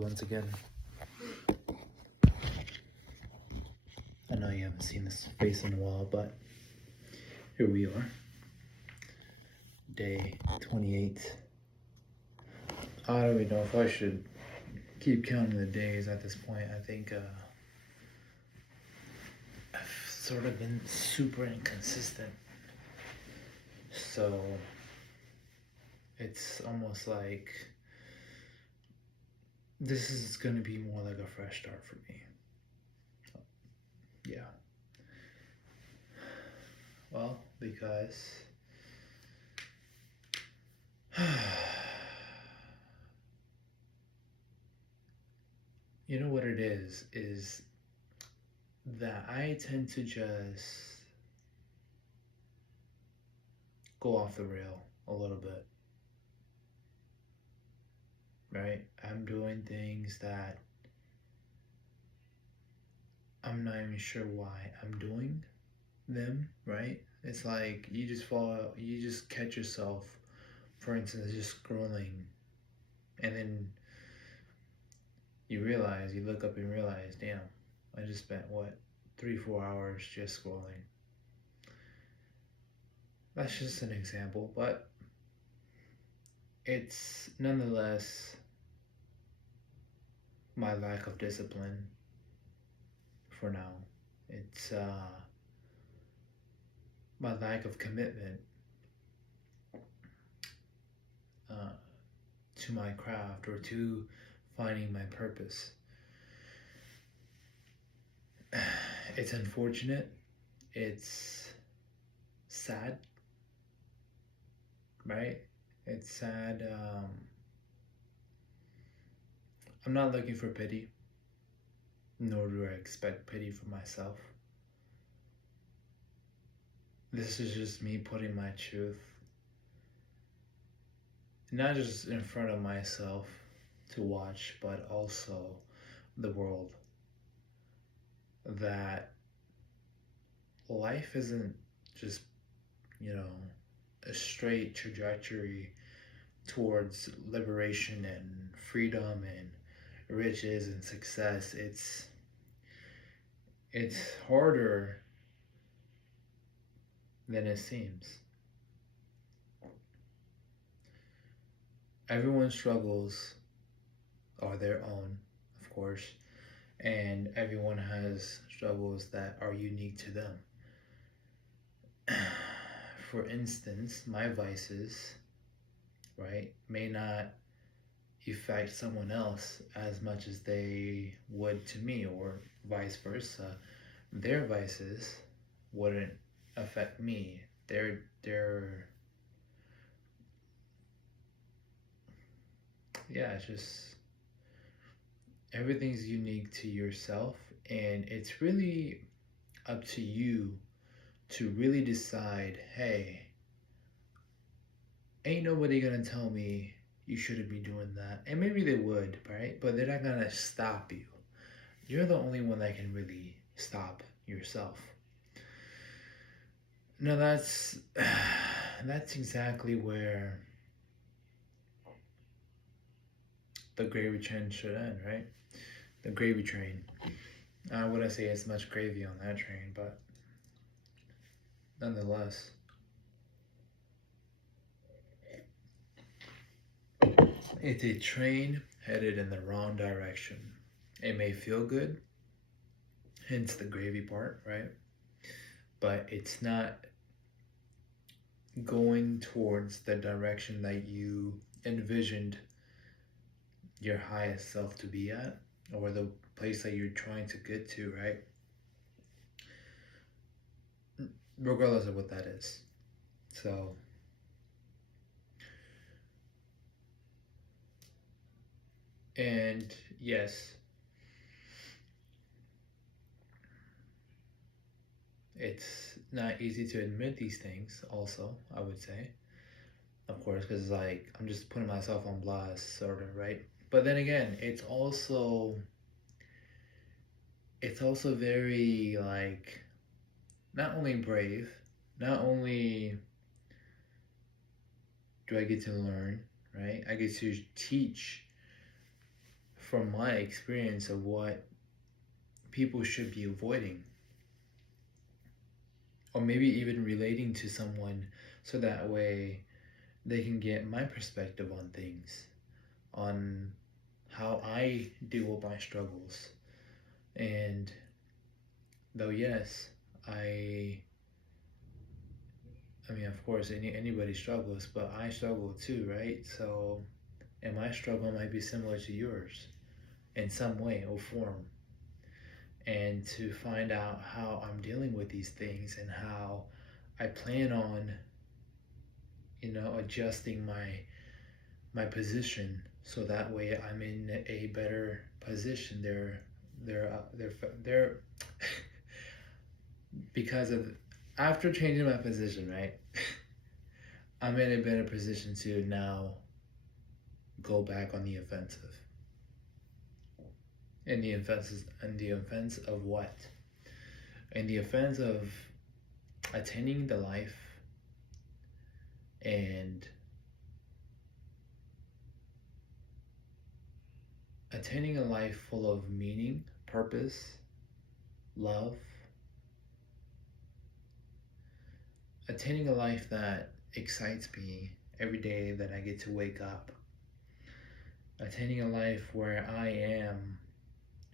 Once again, I know you haven't seen this face in a while, but here we are, day 28. I don't even know if I should keep counting the days at this point. I think I've sort of been super inconsistent, so it's almost like this is gonna be more like a fresh start for me. Yeah. Well, because you know what it is that I tend to just go off the rail a little bit, right? I'm doing things that I'm not even sure why I'm doing them, right? It's like you just catch yourself, for instance, just scrolling, and then you look up and realize, damn, I just spent what, 3, 4 hours just scrolling. That's just an example, but it's nonetheless my lack of discipline for now. It's my lack of commitment uh, to my craft or to finding my purpose. It's unfortunate. It's sad, right? It's sad. I'm not looking for pity, nor do I expect pity for myself. This is just me putting my truth, not just in front of myself to watch, but also the world. That life isn't just, you know, a straight trajectory towards liberation and freedom and riches and success. It's harder than it seems. Everyone's struggles are their own, of course, and everyone has struggles that are unique to them. For instance, my vices, right, may not affect someone else as much as they would to me, or vice versa. Their vices wouldn't affect me. They're yeah, it's just everything's unique to yourself, and it's really up to you to really decide, hey, ain't nobody gonna tell me you shouldn't be doing that. And maybe they would, right? But they're not gonna stop you. You're the only one that can really stop yourself. Now that's exactly where the gravy train should end, right? The gravy train. I wouldn't say it's much gravy on that train, but nonetheless, it's a train headed in the wrong direction. It may feel good, hence the gravy part, right? But it's not going towards the direction that you envisioned your highest self to be at, or the place that you're trying to get to, right? Regardless of what that is. So, and yes, it's not easy to admit these things, also, I would say. Of course, because like I'm just putting myself on blast, sort of, right? But then again, it's also very like not only brave, not only do I get to learn, right? I get to teach from my experience of what people should be avoiding, or maybe even relating to someone, so that way they can get my perspective on things, on how I deal with my struggles. And though yes, I I mean, of course, anybody struggles, but I struggle too, right? So, and my struggle might be similar to yours in some way or form. And to find out how I'm dealing with these things and how I plan on, adjusting my position, so that way I'm in a better position. They're because of after changing my position, right? I'm in a better position to now go back on the offensive. And the offense of what? And the offense of attaining the life and attaining a life full of meaning, purpose, love, attaining a life that excites me every day that I get to wake up, attaining a life where I am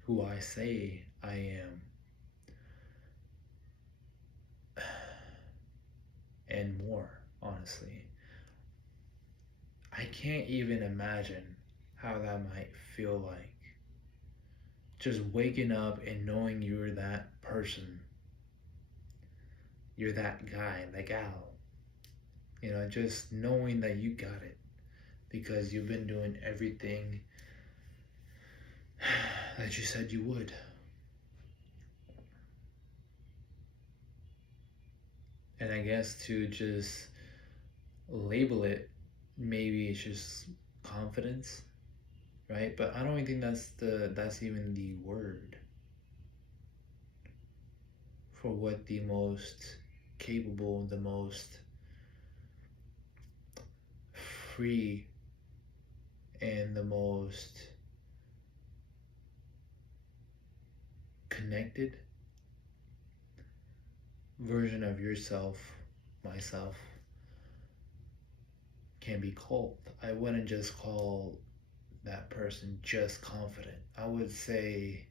who I say I am, and more, honestly. I can't even imagine how that might feel like. Just waking up and knowing you're that person, you're that guy, that gal. Just knowing that you got it because you've been doing everything that you said you would. And I guess to just label it, maybe it's just confidence, right? But I don't even think that's even the word for what the most capable, the most free, and the most connected version of yourself, myself, can be called. I wouldn't just call that person just confident. I would say,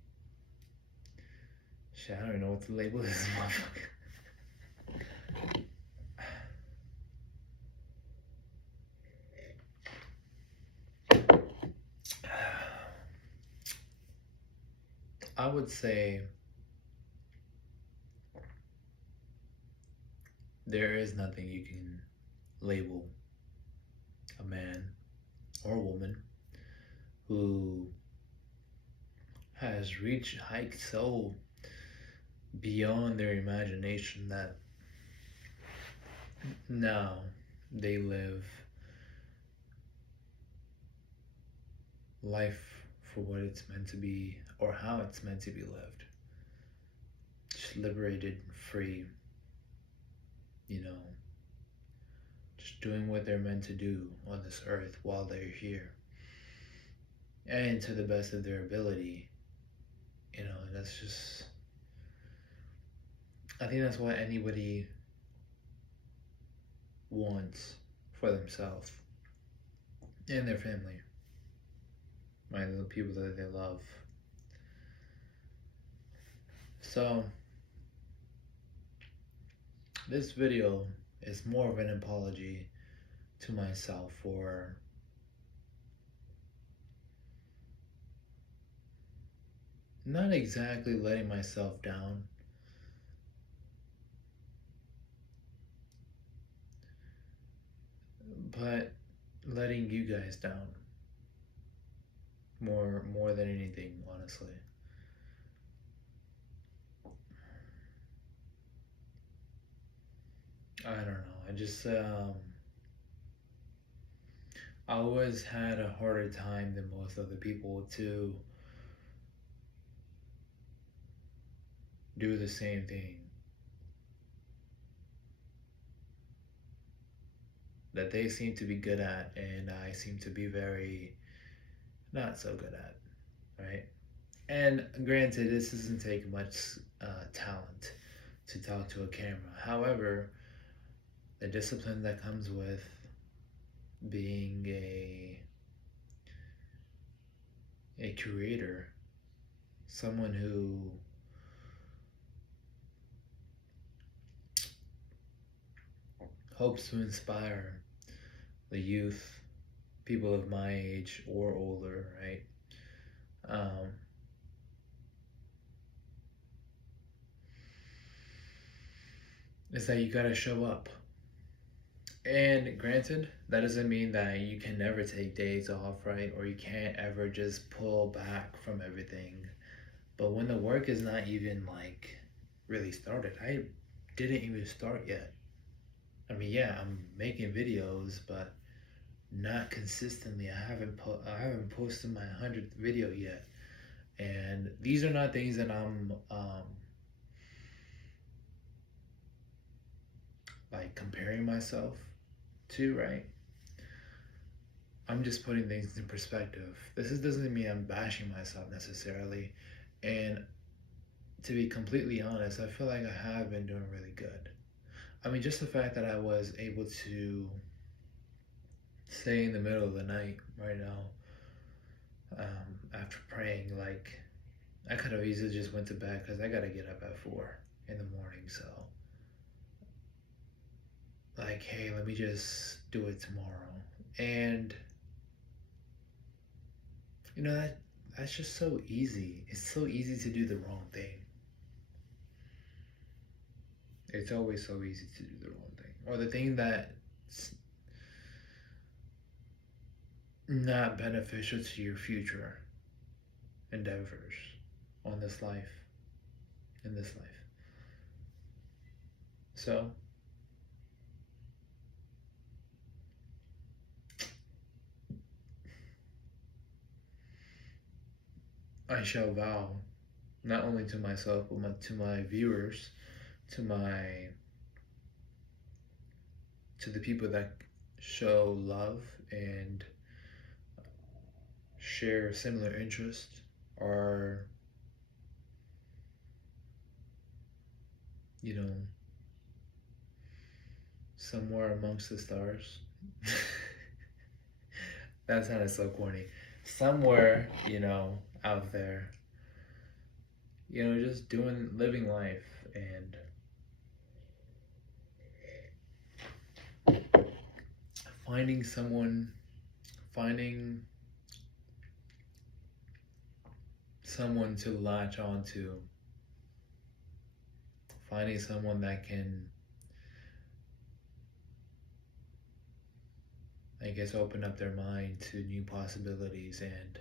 shit, I don't even know what to label this motherfucker. I would say there is nothing you can label a man or woman who has reached heights so beyond their imagination that now they live life for what it's meant to be or how it's meant to be lived. Just liberated, free, you know, just doing what they're meant to do on this earth while they're here. And to the best of their ability, that's just, I think that's what anybody wants for themselves and their family, right? The people that they love. So, this video is more of an apology to myself for not exactly letting myself down, but letting you guys down more than anything, honestly. I don't know. I always had a harder time than most other people to do the same thing that they seem to be good at, and I seem to be very not so good at. And granted, this doesn't take much talent to talk to a camera. However, the discipline that comes with being a creator, someone who hopes to inspire the youth, people of my age or older, right? Um, is that you gotta show up. And granted, that doesn't mean that you can never take days off, right? Or you can't ever just pull back from everything. But when the work is not even like really started, I didn't even start yet. I mean, yeah, I'm making videos, but not consistently. I haven't posted my 100th video yet. And these are not things that I'm like comparing myself to, right? I'm just putting things in perspective. Doesn't mean I'm bashing myself necessarily. And to be completely honest, I feel like I have been doing really good. I mean, just the fact that I was able to stay in the middle of the night right now, after praying, like, I could have easily just went to bed because I gotta get up at 4 in the morning. So, like, hey, let me just do it tomorrow. And that's just so easy. It's so easy to do the wrong thing. It's always so easy to do the wrong thing, or the thing that's not beneficial to your future endeavors on this life, in this life. So, I shall vow, not only to myself, but to my viewers, to my to the people that show love and share similar interests, are, you know, somewhere amongst the stars. That sounded so corny. Somewhere, out there, just living life and finding someone, finding someone to latch onto, finding someone that can, I guess, open up their mind to new possibilities and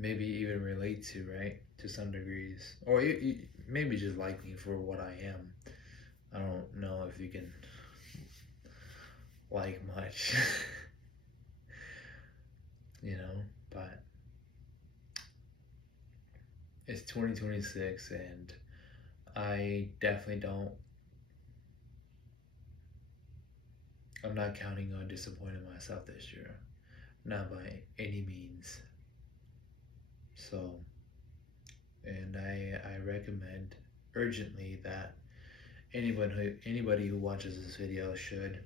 maybe even relate to, right? To some degrees. Or maybe just like me for what I am. I don't know if you can like much, but it's 2026 and I definitely don't, I'm not counting on disappointing myself this year. Not by any means. So, and I recommend urgently that anybody who watches this video should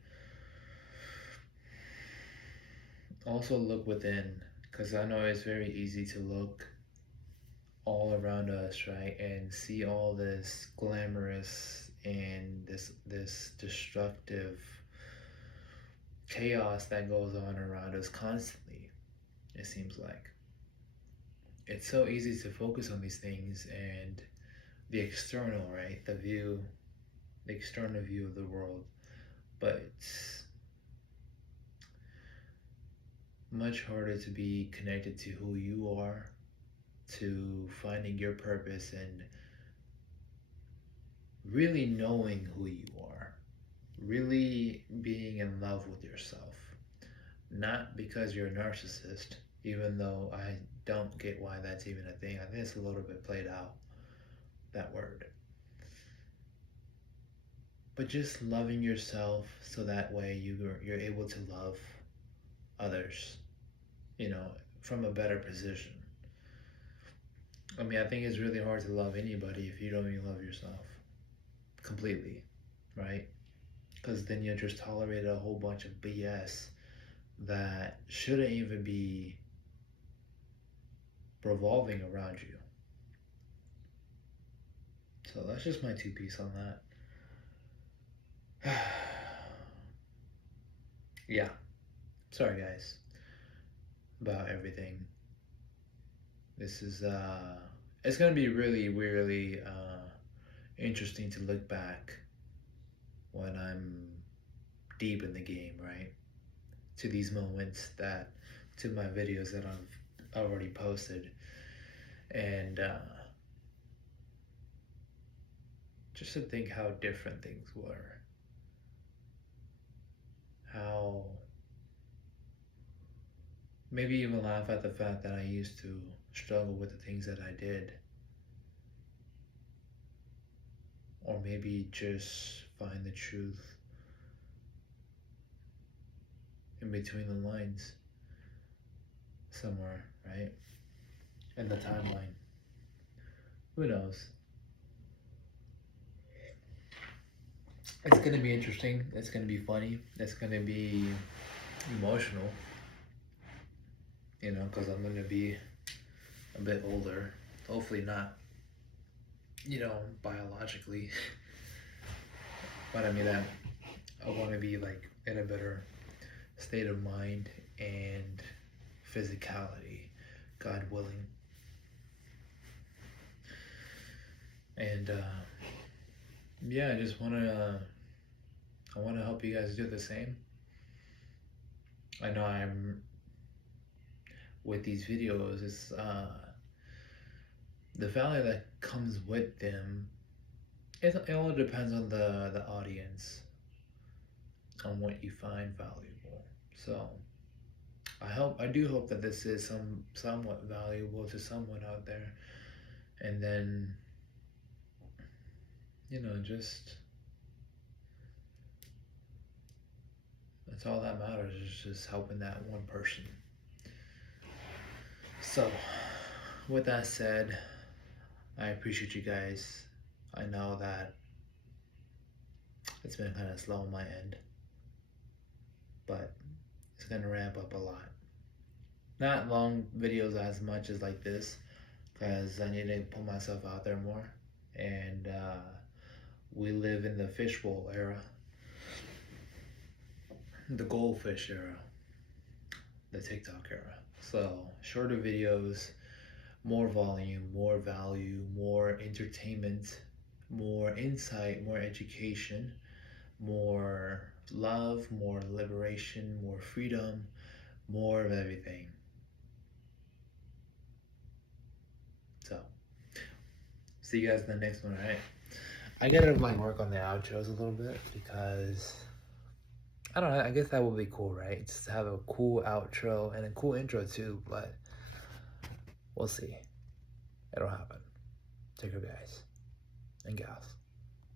also look within, because I know it's very easy to look all around us, right, and see all this glamorous and this destructive chaos that goes on around us constantly. It seems like it's so easy to focus on these things and the external, right, the external view of the world, but it's much harder to be connected to who you are, to finding your purpose and really knowing who you are, really being in love with yourself. Not because you're a narcissist, even though I don't get why that's even a thing. I think it's a little bit played out, that word. But just loving yourself so that way you're able to love others. You know, from a better position. I mean, I think it's really hard to love anybody if you don't even love yourself completely, right? Because then you'll just tolerate a whole bunch of BS that shouldn't even be revolving around you. So that's just my two piece on that. Yeah, sorry guys about everything. This is it's gonna be really, really interesting to look back when I'm deep in the game, right? To these moments that, to my videos that I've already posted, and just to think how different things were, how maybe even laugh at the fact that I used to struggle with the things that I did, or maybe just find the truth in between the lines somewhere, right? In the timeline. Who knows? It's gonna be interesting. It's gonna be funny. It's gonna be emotional, because I'm gonna be a bit older. Hopefully not, biologically. But I mean, I want to be like in a better state of mind and physicality, God willing. And yeah, I want to help you guys do the same. I know I'm with these videos. It's the value that comes with them. It all depends on the audience, on what you find valuable. So I do hope that this is somewhat valuable to someone out there, and then just that's all that matters, is just helping that one person. So, with that said, I appreciate you guys. I know that it's been kind of slow on my end, but it's gonna ramp up a lot. Not long videos as much as like this, because I need to put myself out there more. And we live in the fishbowl era, the goldfish era, the TikTok era. So, shorter videos, more volume, more value, more entertainment, more insight, more education, more love, more liberation, more freedom, more of everything. So, see you guys in the next one, alright? I gotta like work on the outros a little bit because I don't know, I guess that would be cool, right? Just to have a cool outro and a cool intro too, but we'll see. It'll happen. Take care, guys and gals.